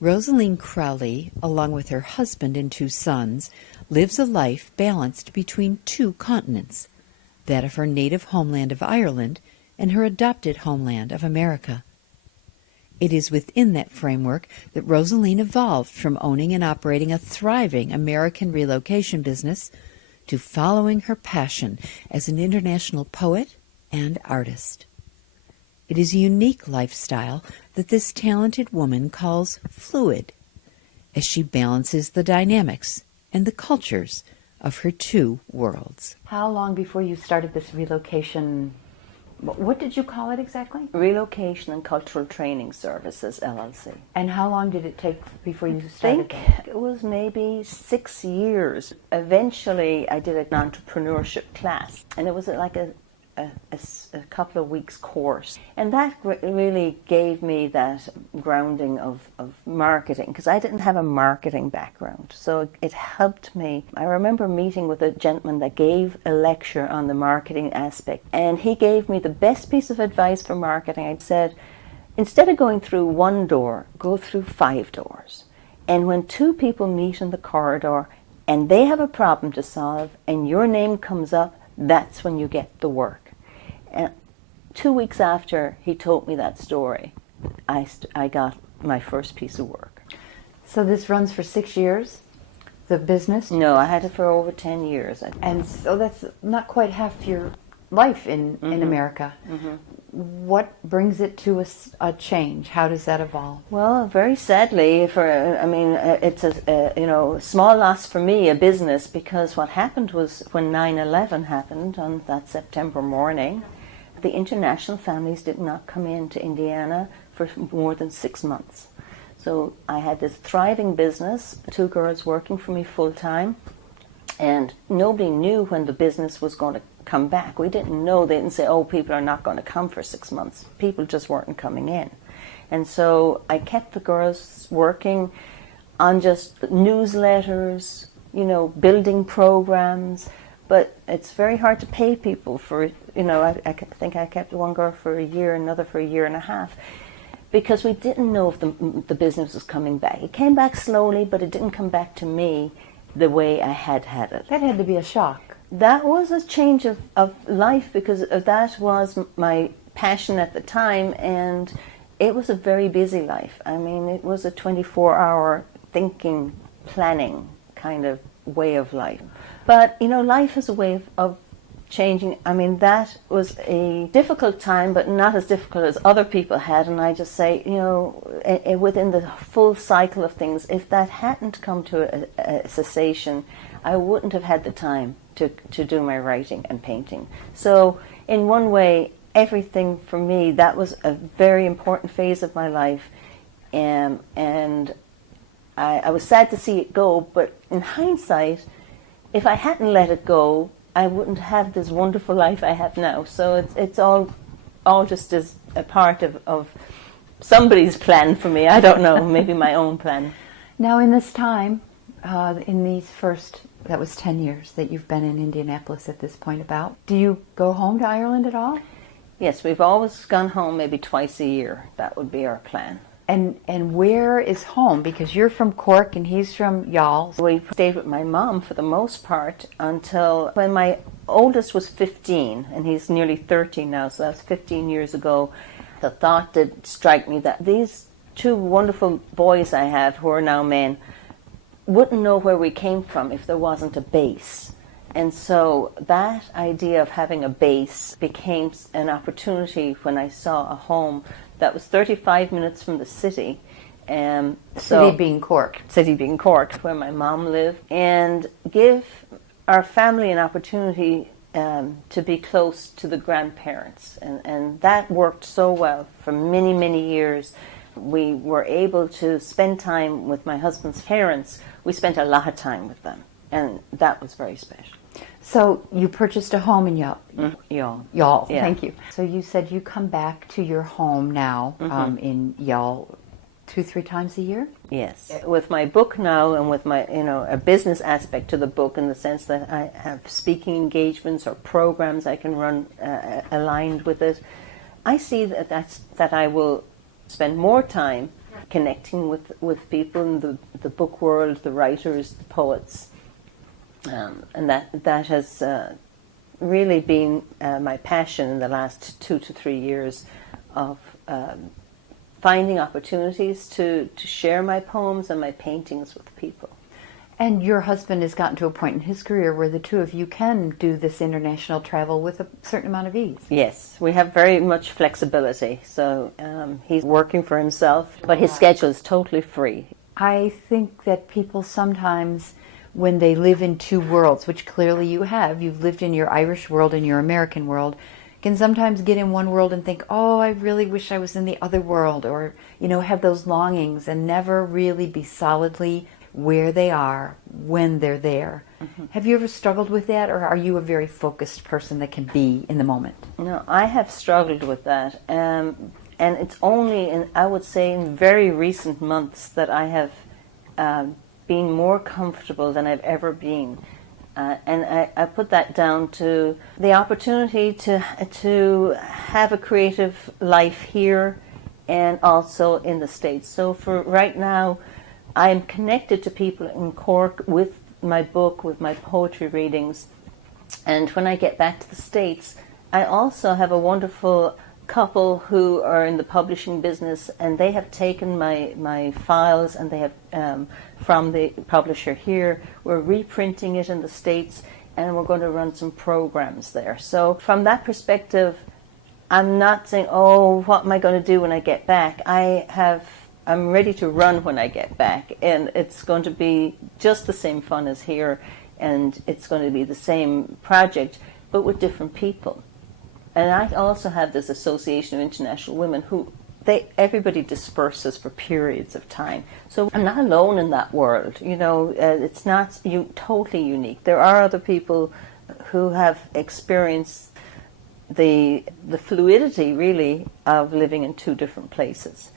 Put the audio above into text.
Rosaleen Crowley, along with her husband and 2 sons, lives a life balanced between 2 continents, that of her native homeland of Ireland and her adopted homeland of America. It is within that framework that Rosaleen evolved from owning and operating a thriving American relocation business to following her passion as an international poet and artist. It is a unique lifestyle that this talented woman calls fluid, as she balances the dynamics and the cultures of her 2 worlds. How long before you started this relocation? What did you call it exactly? Relocation and Cultural Training Services, LLC. And how long did it take before you started? I think it was maybe 6 years. Eventually, I did an entrepreneurship class, and it was like a couple of weeks course, and that really gave me that grounding of marketing, because I didn't have a marketing background, so it helped me. I remember meeting with a gentleman that gave a lecture on the marketing aspect, and he gave me the best piece of advice for marketing. I said, instead of going through 1 door, go through 5 doors, and when 2 people meet in the corridor and they have a problem to solve and your name comes up, that's when you get the work. And 2 weeks after he told me that story, I got my first piece of work. So this runs for 6 years, the business? No, I had it for over 10 years. And so that's not quite half your life in America. Mm-hmm. What brings it to a change? How does that evolve? Well, very sadly, it's a small loss for me, a business, because what happened was when 9/11 happened on that September morning, the international families did not come into Indiana for more than 6 months. So I had this thriving business, 2 girls working for me full time, and nobody knew when the business was going to come back. We didn't know. They didn't say, oh, people are not going to come for 6 months. People just weren't coming in. And so I kept the girls working on just newsletters, building programs. But it's very hard to pay people for, I think I kept one girl for a year, another for a year and a half, because we didn't know if the business was coming back. It came back slowly, but it didn't come back to me the way I had it. That had to be a shock. That was a change of life, because that was my passion at the time, and it was a very busy life. I mean, it was a 24-hour thinking, planning kind of way of life. But, life is a way of changing. I mean, that was a difficult time, but not as difficult as other people had. And I just say, within the full cycle of things, if that hadn't come to a cessation, I wouldn't have had the time to do my writing and painting. So in one way, everything for me, that was a very important phase of my life. And I was sad to see it go, but in hindsight, if I hadn't let it go, I wouldn't have this wonderful life I have now. So it's all just as a part of somebody's plan for me. I don't know, maybe my own plan. Now in this time, in these first, that was 10 years that you've been in Indianapolis at this point about, do you go home to Ireland at all? Yes, we've always gone home maybe twice a year. That would be our plan. And where is home? Because you're from Cork and he's from Youghal. We stayed with my mom for the most part until when my oldest was 15, and he's nearly 30 now, so that's 15 years ago. The thought did strike me that these 2 wonderful boys I have, who are now men, wouldn't know where we came from if there wasn't a base. And so that idea of having a base became an opportunity when I saw a home that was 35 minutes from the city. City being Cork. City being Cork, where my mom lived, and give our family an opportunity to be close to the grandparents. And that worked so well for many, many years. We were able to spend time with my husband's parents. We spent a lot of time with them, and that was very special. So you purchased a home in Youghal. Yeah. Thank you. So you said you come back to your home now in Youghal 2-3 times a year? Yes. With my book now, and with my a business aspect to the book, in the sense that I have speaking engagements or programs I can run aligned with it, I see that I will spend more time connecting with people in the book world, the writers, the poets. And that has really been my passion in the last 2 to 3 years of finding opportunities to share my poems and my paintings with people. And your husband has gotten to a point in his career where the two of you can do this international travel with a certain amount of ease. Yes, we have very much flexibility. So he's working for himself, but his schedule is totally free. I think that people sometimes, when they live in two worlds, which clearly you have, you've lived in your Irish world and your American world, can sometimes get in one world and think, oh, I really wish I was in the other world, or, have those longings and never really be solidly where they are when they're there. Mm-hmm. Have you ever struggled with that, or are you a very focused person that can be in the moment? No, I have struggled with that. And it's only, I would say, in very recent months that I have been more comfortable than I've ever been. And I put that down to the opportunity to have a creative life here and also in the States. So for right now, I am connected to people in Cork with my book, with my poetry readings. And when I get back to the States, I also have a wonderful couple who are in the publishing business, and they have taken my files, and they have, from the publisher here, we're reprinting it in the States, and we're going to run some programs there. So from that perspective, I'm not saying, oh, what am I going to do when I get back? I'm ready to run when I get back, and it's going to be just the same fun as here, and it's going to be the same project, but with different people. And I also have this Association of International Women who everybody disperses for periods of time. So I'm not alone in that world. It's not totally unique. There are other people who have experienced the fluidity, really, of living in two different places.